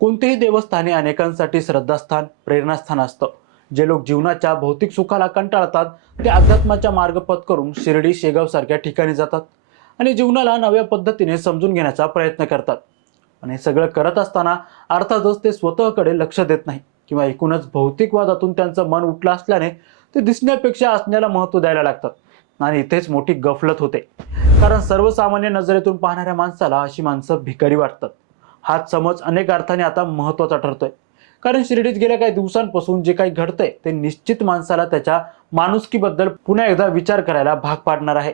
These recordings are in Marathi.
कोणतेही देवस्थान हे अनेकांसाठी श्रद्धास्थान प्रेरणास्थान असतं. जे लोक जीवनाच्या भौतिक सुखाला कंटाळतात ते अध्यात्माच्या मार्ग करून शिर्डी शेगाव सारख्या ठिकाणी जातात आणि जीवनाला नव्या पद्धतीने समजून घेण्याचा प्रयत्न करतात. आणि हे सगळं करत असताना अर्थातच ते स्वतःकडे लक्ष देत नाही किंवा एकूणच भौतिकवादातून त्यांचं मन उठलं असल्याने ते दिसण्यापेक्षा असण्याला महत्त्व द्यायला लागतात. आणि इथेच मोठी गफलत होते. कारण सर्वसामान्य नजरेतून पाहणाऱ्या माणसाला अशी माणसं भिकारी वाटतात. हाच समज अनेक अर्थाने आता महत्त्वाचा ठरतोय. कारण शिर्डीत गेल्या काही दिवसांपासून जे काही घडतंय ते निश्चित माणसाला त्याच्या माणुसकीबद्दल पुन्हा एकदा विचार करायला भाग पाडणार आहे.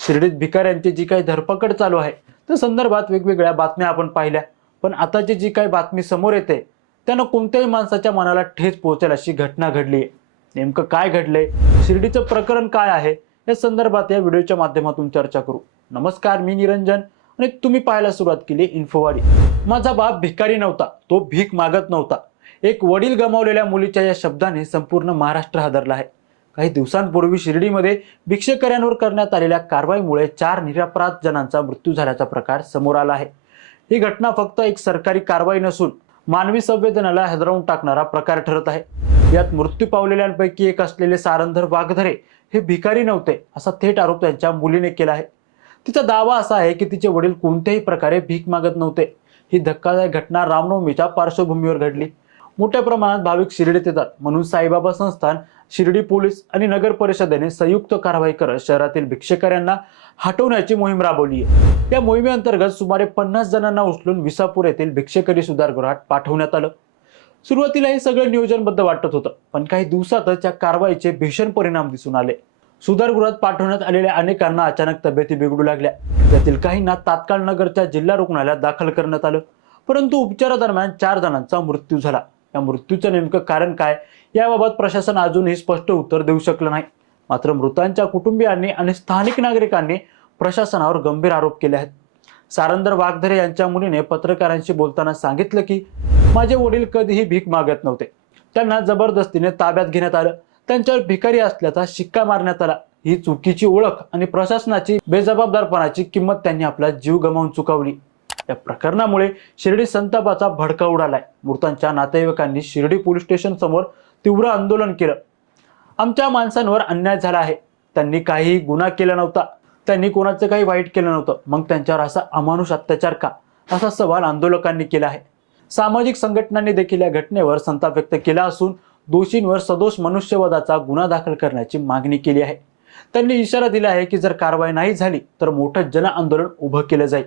शिर्डीत भिकाऱ्यांची जी काही धरपकड चालू आहे त्या संदर्भात वेगवेगळ्या बातम्या आपण पाहिल्या. पण आताची जी काही बातमी समोर येते त्यानं कोणत्याही माणसाच्या मनाला ठेच पोहोचेल अशी घटना घडली आहे. नेमकं काय घडलंय? शिर्डीचं प्रकरण काय आहे? या संदर्भात या व्हिडिओच्या माध्यमातून चर्चा करू. नमस्कार मी निरंजन आणि तुम्ही पाहायला सुरुवात केली इन्फोवारी माझा बाप भिकारी नव्हता तो भीक मागत नव्हता. एक वडील गमावलेल्या मुलीच्या या शब्दाने संपूर्ण महाराष्ट्र हादरला आहे. काही दिवसांपूर्वी शिर्डीमध्ये भिक्षेकऱ्यांवर करण्यात आलेल्या कारवाईमुळे चार निरपराध जणांचा मृत्यू झाल्याचा प्रकार समोर आला आहे. ही घटना फक्त एक सरकारी कारवाई नसून मानवी संवेदनाला हेदरवून टाकणारा प्रकार ठरत आहे. यात मृत्यू पावलेल्यांपैकी एक असलेले सारंधर वाघधरे हे भिकारी नव्हते असा थेट आरोप त्यांच्या मुलीने केला आहे. तिचा दावा असा आहे की तिचे वडील कोणत्याही प्रकारे भीक मागत नव्हते. ही धक्कादायक घटना रामनवमीच्या पार्श्वभूमीवर घडली. मोठ्या प्रमाणात भाविक शिर्डीत येतात. म्हणून साईबाबा संस्थान शिर्डी पोलीस आणि नगर परिषदेने संयुक्त कारवाई करत शहरातील भिक्षेकऱ्यांना हटवण्याची मोहीम राबवली आहे. या मोहिमेअंतर्गत सुमारे पन्नास जणांना उचलून विसापूर येथील भिक्षेकरी सुधारगृहात पाठवण्यात आलं. सुरुवातीला हे सगळं नियोजनबद्ध वाटत होतं पण काही दिवसातच या कारवाईचे भीषण परिणाम दिसून आले. सुधारगृहात पाठवण्यात आलेल्या अनेकांना अचानक तब्येती बिघडू लागल्या. त्यातील काहींना तात्काळ नगरच्या जिल्हा रुग्णालयात दाखल करण्यात आलं. परंतु उपचारादरम्यान चार जणांचा मृत्यू झाला. या मृत्यूचं नेमकं कारण काय? याबाबत प्रशासन अजूनही स्पष्ट उत्तर देऊ शकलं नाही. मात्र मृतांच्या कुटुंबियांनी आणि स्थानिक नागरिकांनी प्रशासनावर गंभीर आरोप केले आहेत. सारंदर वाघधरे यांच्या मुलीने पत्रकारांशी बोलताना सांगितलं की माझे वडील कधीही भीक मागत नव्हते. त्यांना जबरदस्तीने ताब्यात घेण्यात आलं. त्यांच्यावर भिकारी असल्याचा शिक्का मारण्यात आला. ही चुकीची ओळख आणि प्रशासनाची बेजबाबदारपणाची किंमत त्यांनी आपला जीव गमावून चुकवली. या प्रकरणामुळे शिर्डी संतापाचा भडका उडालाय. मृतांच्या नातेवाईकांनी शिर्डी पोलीस स्टेशन समोर तीव्र आंदोलन केलं. आमच्या माणसांवर अन्याय झाला आहे. त्यांनी काही गुन्हा केला नव्हता. त्यांनी कोणाचं काही वाईट केलं नव्हतं. मग त्यांच्यावर असा अमानुष अत्याचार का? असा सवाल आंदोलकांनी केला आहे. सामाजिक संघटनांनी देखील या घटनेवर संताप व्यक्त केला असून दोषींवर सदोष मनुष्यवधाचा गुन्हा दाखल करण्याची मागणी केली आहे. त्यांनी इशारा दिला आहे की जर कारवाई नाही झाली तर मोठं जन आंदोलन उभं केलं जाईल.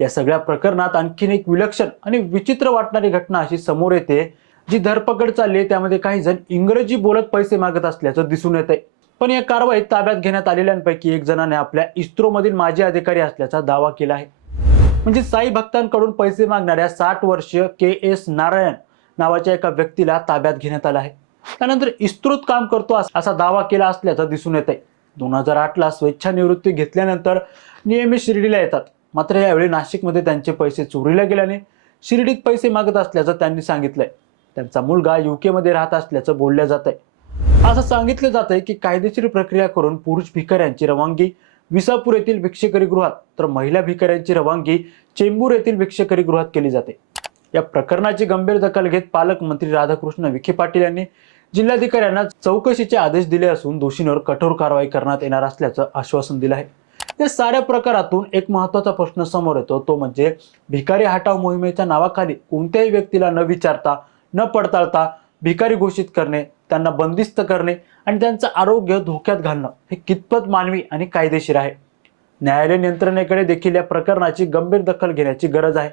या सगळ्या प्रकरणात आणखीन एक विलक्षण आणि विचित्र वाटणारी घटना अशी समोर येते जी धरपकड चालली आहे. त्यामध्ये काही जण इंग्रजी बोलत पैसे मागत असल्याचं दिसून येत आहे पण या कारवाईत ताब्यात घेण्यात आलेल्यांपैकी एक जणाने आपल्या इस्रोमधील माजी अधिकारी असल्याचा दावा केला आहे. म्हणजे साई भक्तांकडून पैसे मागणाऱ्या साठ वर्षीय के एस नारायण नावाच्या एका व्यक्तीला ताब्यात घेण्यात आला आहे. त्यानंतर इस्त्रोत काम करतो असा दावा केला असल्याचा दिसून येत आहे दोन हजार आठला स्वेच्छानिवृत्ती घेतल्यानंतर नियमित शिर्डीला येतात. मात्र यावेळी नाशिकमध्ये त्यांचे पैसे चोरीला गेल्याने शिर्डीत पैसे मागत असल्याचं त्यांनी सांगितलंय. त्यांचा मुलगा युकेमध्ये राहत असल्याचं बोललं जात आहे असं सांगितलं जात आहे की कायदेशीर प्रक्रिया करून पुरुष भिकाऱ्यांची रवानगी विसापूर येथील भिक्षेकरी गृहात तर महिला भिकाऱ्यांची रवानगी चेंबूर येथील भिक्षेकरी गृहात केली जाते. या प्रकरणाची गंभीर दखल घेत पालकमंत्री राधाकृष्ण विखे पाटील यांनी जिल्हाधिकाऱ्यांना चौकशीचे आदेश दिले असून दोषींवर कठोर कारवाई करण्यात येणार असल्याचं आश्वासन दिलं आहे. या साऱ्या प्रकारातून एक महत्त्वाचा प्रश्न समोर येतो तो म्हणजे भिकारी हटाव मोहिमेच्या नावाखाली कोणत्याही व्यक्तीला न विचारता न पडताळता भिकारी घोषित करणे त्यांना बंदिस्त करणे आणि त्यांचं आरोग्य धोक्यात घालणं हे कितपत मानवी आणि कायदेशीर आहे. न्यायालय यंत्रणेकडे देखील या प्रकरणाची गंभीर दखल घेण्याची गरज आहे.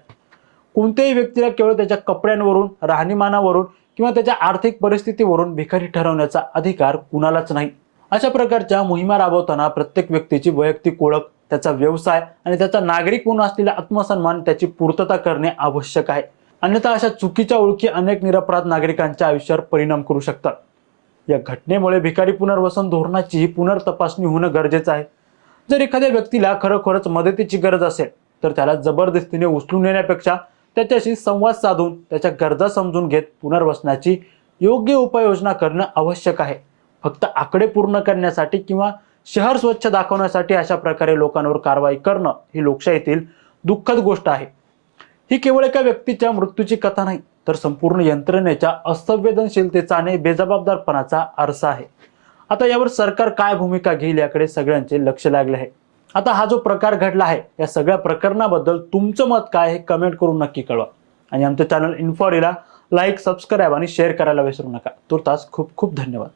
कोणत्याही व्यक्तीला केवळ त्याच्या कपड्यांवरून राहणीमानावरून किंवा त्याच्या आर्थिक परिस्थितीवरून भिकारी ठरवण्याचा अधिकार कुणालाच नाही. अशा प्रकारच्या मोहिमा राबवताना प्रत्येक व्यक्तीची वैयक्तिक ओळख त्याचा व्यवसाय आणि त्याचा नागरिक म्हणून असलेला आत्मसन्मान त्याची पूर्तता करणे आवश्यक आहे. अन्यथा अशा चुकीच्या ओळखी अनेक निरपराध नागरिकांच्या आयुष्यावर परिणाम करू शकतात. या घटनेमुळे भिकारी पुनर्वसन धोरणाचीही पुनर्तपासणी होणं गरजेचं आहे. जर एखाद्या व्यक्तीला खरोखरच मदतीची गरज असेल तर त्याला जबरदस्तीने उचलून नेण्यापेक्षा त्याच्याशी संवाद साधून त्याच्या गरजा समजून घेत पुनर्वसनाची योग्य उपाययोजना करणं आवश्यक आहे. फक्त आकडे पूर्ण करण्यासाठी किंवा शहर स्वच्छ दाखवण्यासाठी अशा प्रकारे लोकांवर कारवाई करणं ही लोकशाहीतील दुःखद गोष्ट आहे. ही केवळ एका व्यक्तीच्या मृत्यूची कथा नाही तर संपूर्ण यंत्रणेच्या असंवेदनशीलतेचा आणि बेजबाबदारपणाचा आरसा आहे. आता यावर सरकार काय भूमिका घेईल याकडे सगळ्यांचे लक्ष लागले आहे. आता हा जो प्रकार घडला आहे या सगळ्या प्रकरणाबद्दल तुमचं मत काय हे कमेंट करून नक्की कळवा. आणि आमचं चॅनल इन्फॉरीला लाईक सबस्क्राईब आणि शेअर करायला विसरू नका. तुर्तास खूप खूप धन्यवाद.